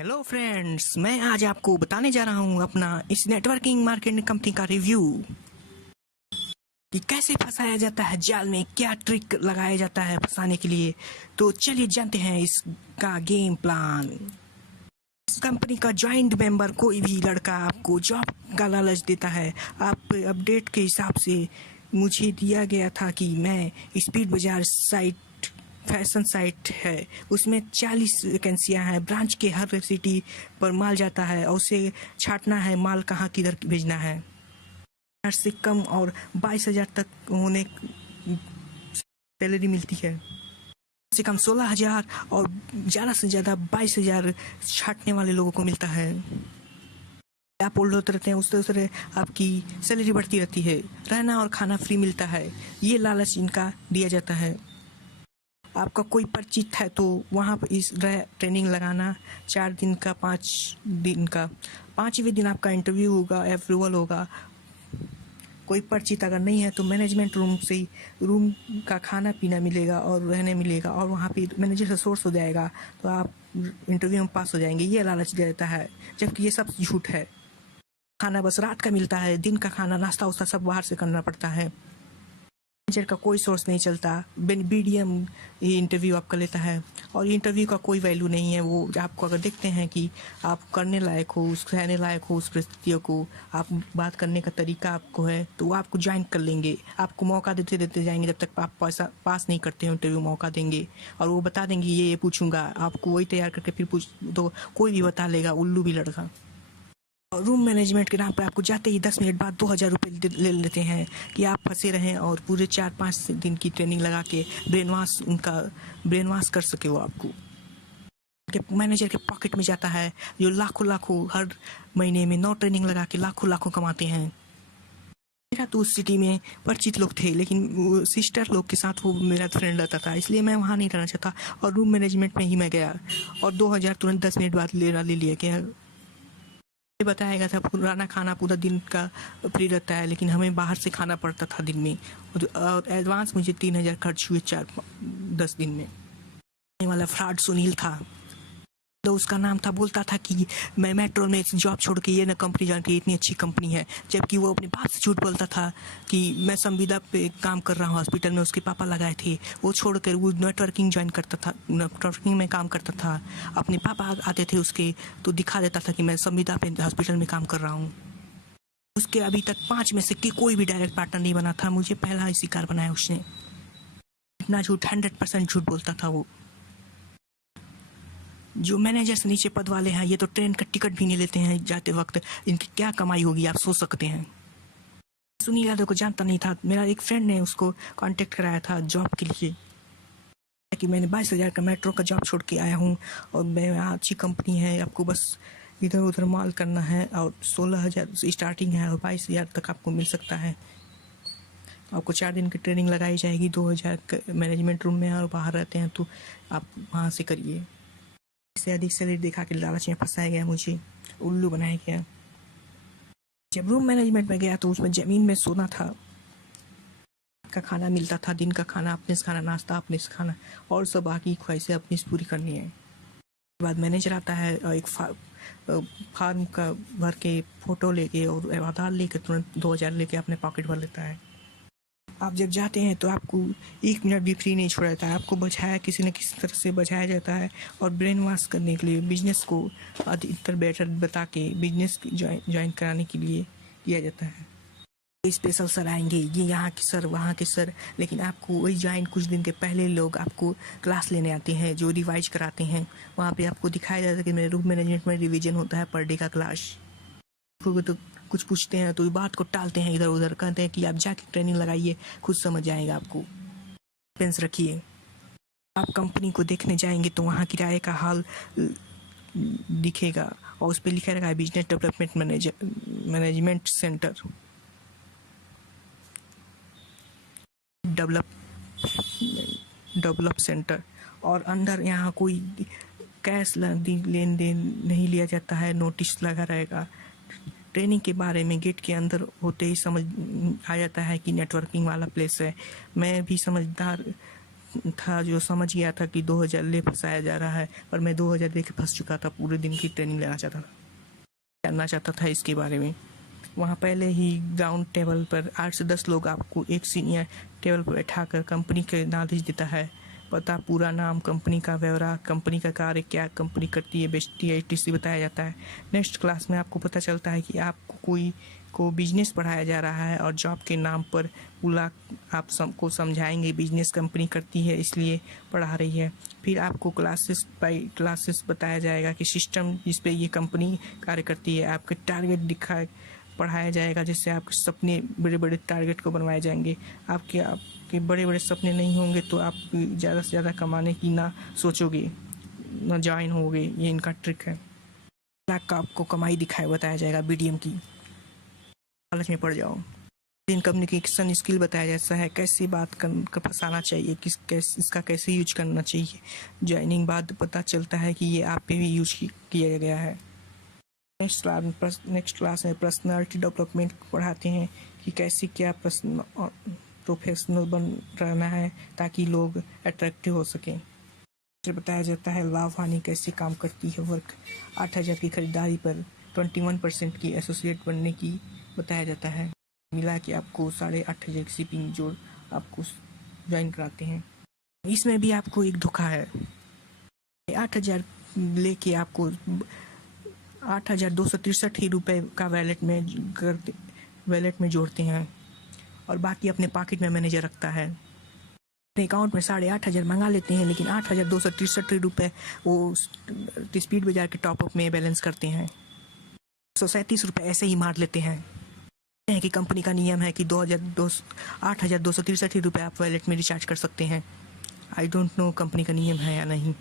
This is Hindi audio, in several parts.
हेलो फ्रेंड्स, मैं आज आपको बताने जा रहा हूँ अपना इस नेटवर्किंग मार्केटिंग कंपनी का रिव्यू कि कैसे फंसाया जाता है जाल में, क्या ट्रिक लगाया जाता है फंसाने के लिए। तो चलिए जानते हैं इसका गेम प्लान। इस कंपनी का जॉइंट मेंबर कोई भी लड़का आपको जॉब का लालच देता है। आप अपडेट के हिसाब से मुझे दिया गया था कि मैं स्पीड बाजार साइट फैशन साइट है, उसमें 40 वैकेंसियाँ हैं। ब्रांच के हर सिटी पर माल जाता है और उसे छांटना है माल कहाँ किधर भेजना है। 1000 से कम और 22,000 तक होने सैलरी मिलती है। से कम 16,000 और ज़्यादा से ज़्यादा 22,000 छांटने वाले लोगों को मिलता है। आप ओल्ड होते रहते हैं, उस तरह से आपकी सैलरी बढ़ती रहती है। रहना और खाना फ्री मिलता है, ये लालच इनका दिया जाता है। आपका कोई परिचित है तो वहाँ पर इस ट्रेनिंग लगाना। 4 दिन का 5 दिन का 5वें दिन आपका इंटरव्यू होगा, अप्रूवल होगा। कोई परिचित अगर नहीं है तो मैनेजमेंट रूम से रूम का खाना पीना मिलेगा और रहने मिलेगा, और वहाँ पे मैनेजर से सोर्स हो जाएगा तो आप इंटरव्यू में पास हो जाएंगे। ये लालच दिया जाता है, जबकि ये सब झूठ है। खाना बस रात का मिलता है, दिन का खाना नाश्ता उस्ता सब बाहर से करना पड़ता है। मैनेजर का कोई सोर्स नहीं चलता, बीडीएम ये इंटरव्यू आपका लेता है और इंटरव्यू का कोई वैल्यू नहीं है। वो आपको अगर देखते हैं कि आप करने लायक हो, सहने लायक हो उस परिस्थितियों को, आप बात करने का तरीका आपको है, तो वो आपको ज्वाइन कर लेंगे। आपको मौका देते देते जाएंगे जब तक आप पैसा पास नहीं करते हो। इंटरव्यू मौका देंगे और वो बता देंगे ये पूछूंगा, आपको वही तैयार करके फिर पूछ तो कोई भी बता लेगा, उल्लू भी लड़का। रूम मैनेजमेंट के नाम पर आपको जाते ही 10 मिनट बाद 2,000 रुपये ले लेते हैं कि आप फंसे रहें और पूरे 4-5 दिन की ट्रेनिंग लगा के ब्रेन वॉश कर सके। वो आपको मैनेजर के पॉकेट में जाता है, जो लाखों लाखों हर महीने में 9 ट्रेनिंग लगा के लाखों लाखों कमाते हैं। मेरा तो उस सिटी में परिचित लोग थे, लेकिन वो सिस्टर लोग के साथ वो मेरा फ्रेंड रहता था, इसलिए मैं वहाँ नहीं रहना चाहता और रूम मैनेजमेंट में ही मैं गया और 2,000 तुरंत 10 मिनट बाद ले लिया गया। बताया गया था पुराना खाना पूरा दिन का फ्री रहता है, लेकिन हमें बाहर से खाना पड़ता था दिन में, और एडवांस मुझे 3,000 खर्च हुए 4-10 दिन में। वाला फ्रॉड सुनील था, तो उसका नाम था, बोलता था कि मैं मेट्रो में जॉब छोड़ के ये ना कंपनी ज्वाइन की, इतनी अच्छी कंपनी है, जबकि वो अपने बाप से झूठ बोलता था कि मैं संविदा पे काम कर रहा हूँ, हॉस्पिटल में उसके पापा लगाए थे। वो छोड़कर वो नेटवर्किंग ज्वाइन करता था, नेटवर्किंग में काम करता था। अपने पापा आते थे उसके तो दिखा देता था कि मैं संविदा पे हॉस्पिटल में काम कर रहा हूँ। उसके अभी तक 5 में से कोई भी डायरेक्ट पार्टनर नहीं बना था, मुझे पहला ही शिकार बनाया उसने। इतना झूठ, 100% झूठ बोलता था वो। जो मैनेजर से नीचे पद वाले हैं, ये तो ट्रेन का टिकट भी नहीं लेते हैं जाते वक्त। इनकी क्या कमाई होगी आप सोच सकते हैं। सुनील यादव को जानता नहीं था, मेरा एक फ्रेंड ने उसको कांटेक्ट कराया था जॉब के लिए कि मैंने 22,000 का मेट्रो का जॉब छोड़ के आया हूँ और मैं यहाँ अच्छी कंपनी है, आपको बस इधर उधर माल करना है और 16,000 स्टार्टिंग है और 22,000 तक आपको मिल सकता है। आपको 4 दिन की ट्रेनिंग लगाई जाएगी, 2,000 मैनेजमेंट रूम में और बाहर रहते हैं तो आप वहाँ से करिए। इससे अधिक सैलरी दिखा के लालच में फंसाया गया, मुझे उल्लू बनाया गया। जब रूम मैनेजमेंट में गया तो उसमें ज़मीन में सोना था, का खाना मिलता था, दिन का खाना अपने से खाना, नाश्ता अपने से खाना, और सब बाकी ख्वाहिशें अपनी से पूरी करनी है। उसके बाद मैनेजर आता है और एक फार्म का भर के फ़ोटो लेके और आधार लेकर तुरंत 2,000 लेके अपने पॉकेट भर लेता है। आप जब जाते हैं तो आपको 1 मिनट भी फ्री नहीं छोड़ा जाता है, आपको बचाया किसी न किसी तरह से बचाया जाता है और ब्रेन वॉश करने के लिए बिजनेस को अधिकतर बेटर बता के बिजनेस ज्वाइन कराने के लिए किया जाता है। स्पेशल सर आएंगे, ये यहाँ के सर वहाँ के सर, लेकिन आपको वही ज्वाइन कुछ दिन के पहले लोग आपको क्लास लेने आते हैं जो रिवाइज कराते हैं। वहाँ पे आपको दिखाया जाता है कि मेरे रूम मैनेजमेंट में रिवीजन होता है पर डे का क्लास। तो कुछ पूछते हैं तो बात को टालते हैं, इधर उधर कहते हैं कि आप जाके ट्रेनिंग लगाइए, खुद समझ जाएगा। आपको पेंस रखिए। आप कंपनी को देखने जाएंगे तो वहाँ किराए का हाल दिखेगा और उस पर लिखा रहेगा business development management centre develop centre, और अंदर यहाँ कोई कैश लेन देन नहीं लिया जाता है, नोटिस लगा रहेगा। ट्रेनिंग के बारे में गेट के अंदर होते ही समझ आ जाता है कि नेटवर्किंग वाला प्लेस है। मैं भी समझदार था जो समझ गया था कि 2000 ले फंसाया जा रहा है, पर मैं 2000 दे के फंस चुका था। पूरे दिन की ट्रेनिंग लेना चाहता था, जानना चाहता था इसके बारे में। वहाँ पहले ही ग्राउंड टेबल पर 8 से 10 लोग आपको एक सीनियर टेबल पर बैठाकर कंपनी के नॉलेज देता है। पता, पूरा नाम, कंपनी का ब्यौरा, कंपनी का कार्य, क्या कंपनी करती है, बेचती है, etc. बताया जाता है। नेक्स्ट क्लास में आपको पता चलता है कि आपको कोई को बिजनेस पढ़ाया जा रहा है और जॉब के नाम पर पूरा आप सबको समझाएंगे बिजनेस कंपनी करती है इसलिए पढ़ा रही है। फिर आपको क्लासेस बाय क्लासेस बताया जाएगा कि सिस्टम जिस पे ये कंपनी कार्य करती है, आपके टारगेट पढ़ाया जाएगा, जिससे आपके सपने, बड़े बड़े टारगेट को बनवाए जाएंगे। आपके बड़े बड़े सपने नहीं होंगे तो आप ज़्यादा से ज़्यादा कमाने की ना सोचोगे, ना ज्वाइन होगे। ये इनका ट्रिक है। लाख का आपको कमाई बताया जाएगा BDM की, लालच में पड़ जाओ। इन कम्युनिकेशन स्किल बताया जाता है, कैसे बात कर फंसाना चाहिए, इसका कैसे यूज करना चाहिए। ज्वाइनिंग बाद पता चलता है कि ये आप पे भी यूज किया गया है। नेक्स्ट क्लास में पर्सनालिटी डेवलपमेंट पढ़ाते हैं कि कैसे क्या प्रोफेशनल बन रहना है ताकि लोग अट्रैक्टिव हो सकें। फिर बताया जाता है लाभ हानि कैसे काम करती है। वर्क 8000 की खरीदारी पर 21% की एसोसिएट बनने की बताया जाता है। मिला कि आपको 8500 की शिपिंग जोड़ आपको ज्वाइन कराते हैं। इसमें भी आपको एक धोखा है। 8000 लेके आपको 8263 ही रुपये का वैलेट में जोड़ते हैं और बाकी अपने पॉकेट में मैनेजर रखता है। अपने अकाउंट में 8500 मंगा लेते हैं, लेकिन 8263 रुपये वो स्पीड बाजार के टॉपअप में बैलेंस करते हैं। 137 रुपये ऐसे ही मार लेते हैं कि कंपनी का नियम है कि 8263 रुपये आप वैलेट में रिचार्ज कर सकते हैं। आई डोंट नो कंपनी का नियम है या नहीं।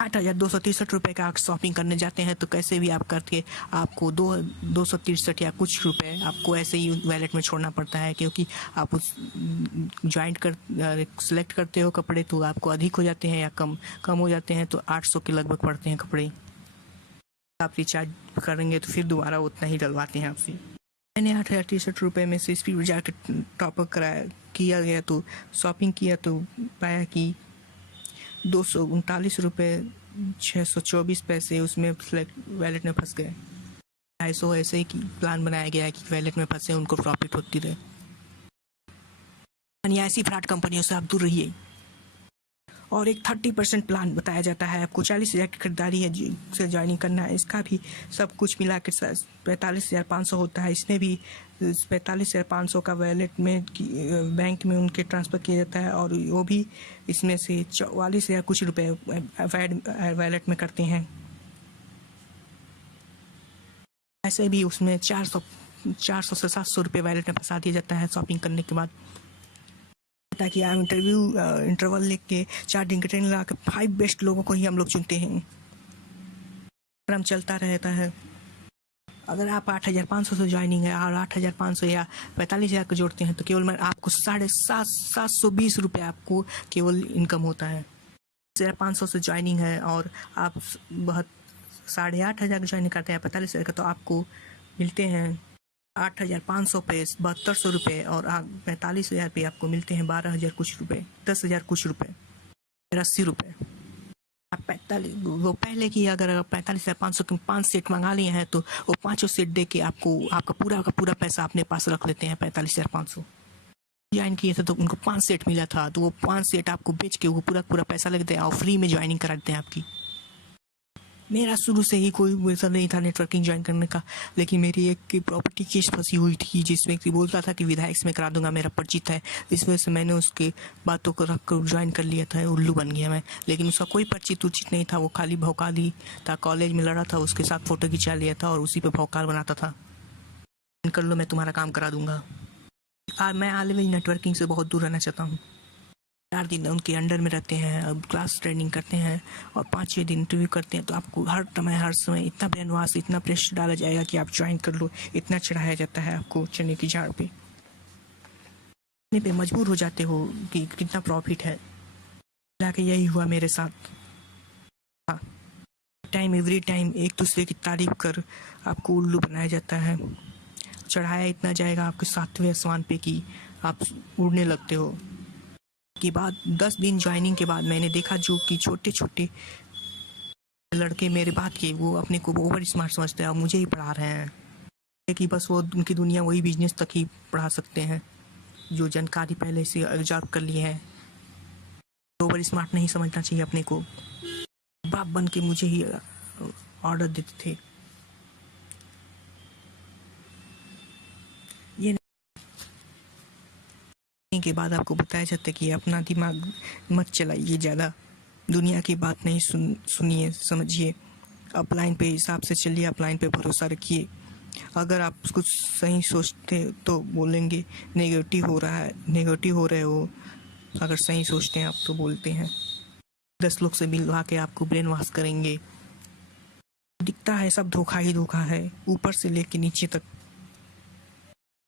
8263 रुपये का आप शॉपिंग करने जाते हैं तो कैसे भी आप करके आपको 263 या कुछ रुपए आपको ऐसे ही वैलेट में छोड़ना पड़ता है, क्योंकि आप उस सिलेक्ट करते हो कपड़े तो आपको अधिक हो जाते हैं या कम हो जाते हैं, तो 800 के लगभग पड़ते हैं कपड़े। आप रिचार्ज करेंगे तो फिर दोबारा उतना ही डलवाते हैं आपसे। मैंने 8063 रुपये में से स्पीड बाजार के टॉपअप किया गया तो शॉपिंग किया तो पाया कि 239 रुपये 624 पैसे उसमें वैलेट में फंस गए। 250 ऐसे ही प्लान बनाया गया है कि वैलेट में फंसे उनको प्रॉफिट होती रहे। यानी ऐसी फ्रॉड कंपनियों से आप दूर रहिए। और एक 30% प्लान बताया जाता है, आपको 40,000 की खरीदारी है से ज्वाइनिंग करना है। इसका भी सब कुछ मिला के 45,500 होता है। इसमें भी 45,500 का वैलेट में बैंक में उनके ट्रांसफ़र किया जाता है और वो भी इसमें से 44,000 कुछ रुपए वैलेट में करते हैं। ऐसे भी उसमें 400 से 700 रुपये वैलेट में फंसा दिया जाता है शॉपिंग करने के बाद, ताकि आप इंटरवल लेके 4 दिन के ट्रेनिंग लगा के 5 बेस्ट लोगों को ही हम लोग चुनते हैं। क्रम चलता रहता है। अगर आप 8500 से ज्वाइनिंग है और 8500 या 45,000 को जोड़ते हैं तो केवल मैं आपको 720 रुपये आपको केवल इनकम होता है। 500 से ज्वाइनिंग है और आप 8,500 की ज्वाइनिंग करते हैं 45,000 का, तो आपको मिलते हैं 8,500 पे 7200 रुपये और 45,000 पे आपको मिलते हैं 12,000 कुछ रुपये, 10,000 कुछ रुपये, 80 रुपये। आप 45 वो पहले की अगर 45,500 के 5 सेट मंगा लिए हैं तो वो 5 सेट दे के आपको आपका पूरा पैसा अपने पास रख लेते हैं। 45,500 ज्वाइन किए थे तो उनको 5 सेट मिला था, तो वो 5 सेट आपको बेच के वो पूरा पैसा लगते हैं और फ्री में ज्वाइनिंग करा देते हैं आपकी। मेरा शुरू से ही कोई वैसा नहीं था नेटवर्किंग ज्वाइन करने का, लेकिन मेरी एक प्रॉपर्टी केस फंसी हुई थी जिस व्यक्ति बोलता था कि विधायक से मैं करा दूंगा, मेरा परिचित है, इस वजह से मैंने उसके बातों को रख कर ज्वाइन कर लिया था। उल्लू बन गया मैं, लेकिन उसका कोई परिचित उचित नहीं था, वो खाली भौकाली था। कॉलेज में लड़ा था, उसके साथ फ़ोटो खिंचा लिया था और उसी पर भौकाल बनाता था, कर लो मैं तुम्हारा काम करा दूंगा। मैं आने वाली नेटवर्किंग से बहुत दूर रहना चाहता हूँ। 4 दिन उनके अंडर में रहते हैं, अब क्लास ट्रेनिंग करते हैं और 5-6 दिन इंटरव्यू करते हैं, तो आपको हर समय इतना ब्रेन वॉश, इतना प्रेशर डाला जाएगा कि आप ज्वाइन कर लो, इतना चढ़ाया जाता है आपको चने की झाड़ पे मजबूर हो जाते हो कि कितना प्रॉफिट है। लाके यही हुआ मेरे साथ। हाँ, एवरी टाइम एक दूसरे की तारीफ कर आपको उल्लू बनाया जाता है, चढ़ाया इतना जाएगा आपके 7वें आसमान पे कि आप उड़ने लगते हो। के बाद 10 दिन ज्वाइनिंग के बाद मैंने देखा जो कि छोटे छोटे लड़के मेरे बात के वो अपने को ओवर स्मार्ट समझते हैं और मुझे ही पढ़ा रहे हैं कि बस वो उनकी दुनिया वही बिजनेस तक ही पढ़ा सकते हैं जो जानकारी पहले से ऑब्जर्व कर लिए हैं। ओवर स्मार्ट नहीं समझना चाहिए अपने को। बाप बन के मुझे ही ऑर्डर देते थे। ये नहीं के बाद आपको बताया जाता है कि अपना दिमाग मत चलाइए ज़्यादा, दुनिया की बात नहीं सुनिए समझिए, अपलाइन पे हिसाब से चलिए, अपलाइन पे भरोसा रखिए। अगर आप कुछ सही सोचते तो बोलेंगे नेगेटिव हो रहा है, नेगेटिव हो रहे हो। अगर सही सोचते हैं आप तो बोलते हैं। 10 लोग से मिलवा के आपको ब्रेन वॉश करेंगे। दिखता है सब धोखा ही धोखा है, ऊपर से लेके नीचे तक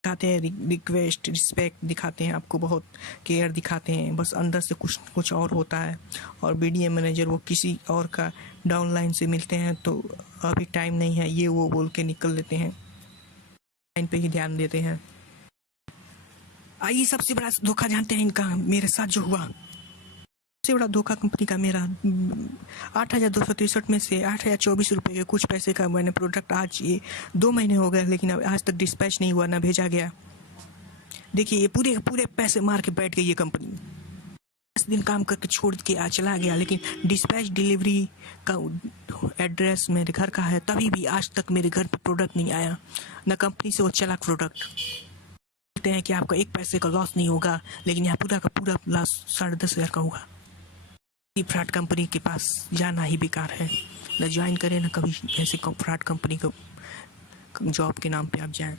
दिखाते हैं रिक्वेस्ट रिस्पेक्ट दिखाते हैं, आपको बहुत केयर दिखाते हैं, बस अंदर से कुछ और होता है। और बीडीएम मैनेजर वो किसी और का डाउनलाइन से मिलते हैं तो अभी टाइम नहीं है ये वो बोल के निकल लेते हैं, लाइन पे ही ध्यान देते हैं। आइए सबसे बड़ा धोखा जानते हैं इनका, मेरे साथ जो हुआ सबसे बड़ा धोखा कंपनी का मेरा। 8,263 में से 8,024 रुपये के कुछ पैसे का मैंने प्रोडक्ट आज ये 2 महीने हो गए लेकिन आज तक डिस्पैच नहीं हुआ ना भेजा गया। देखिए ये पूरे पूरे पैसे मार के बैठ गई ये कंपनी। 10 दिन काम करके छोड़ के आज चला गया, लेकिन डिस्पैच डिलीवरी का एड्रेस मेरे घर का है, तभी भी आज तक मेरे घर पे प्रोडक्ट नहीं आया, न कंपनी से वो चला प्रोडक्ट। बोलते हैं कि आपका एक पैसे का लॉस नहीं होगा, लेकिन यहाँ पूरा का पूरा लॉस 10,500 का हुआ। फ्रॉड कंपनी के पास जाना ही बेकार है, न ज्वाइन करें न कभी ऐसे फ्रॉड कंपनी को जॉब के नाम पे आप जाएं।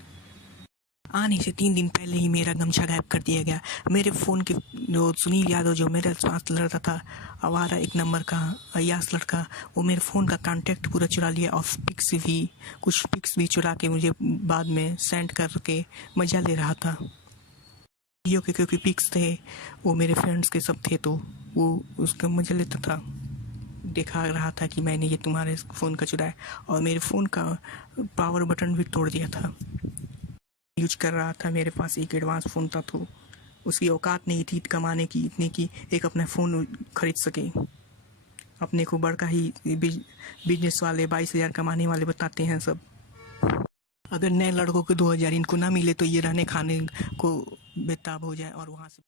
आने से 3 दिन पहले ही मेरा गमछा गायब कर दिया गया। मेरे फ़ोन के जो सुनील यादव जो मेरे पास लड़ता था आवारा 1 नंबर का अयास लड़का, वो मेरे फ़ोन का कांटेक्ट पूरा चुरा लिया और कुछ पिक्स भी चुरा के मुझे बाद में सेंड करके मज़ा ले रहा था। वीडियो के क्योंकि पिक्स थे वो मेरे फ्रेंड्स के सब थे तो वो उसका मजा लेता था, दिखा रहा था कि मैंने ये तुम्हारे फ़ोन का चुराया और मेरे फ़ोन का पावर बटन भी तोड़ दिया था। यूज कर रहा था, मेरे पास एक एडवांस फ़ोन था तो उसकी औकात नहीं थी कमाने की इतने की एक अपना फ़ोन खरीद सके। अपने को बड़का ही बिजनेस वाले 22,000 कमाने वाले बताते हैं सब। अगर नए लड़कों को 2,000 इनको ना मिले तो ये रहने खाने को बेताब हो जाए और वहाँ से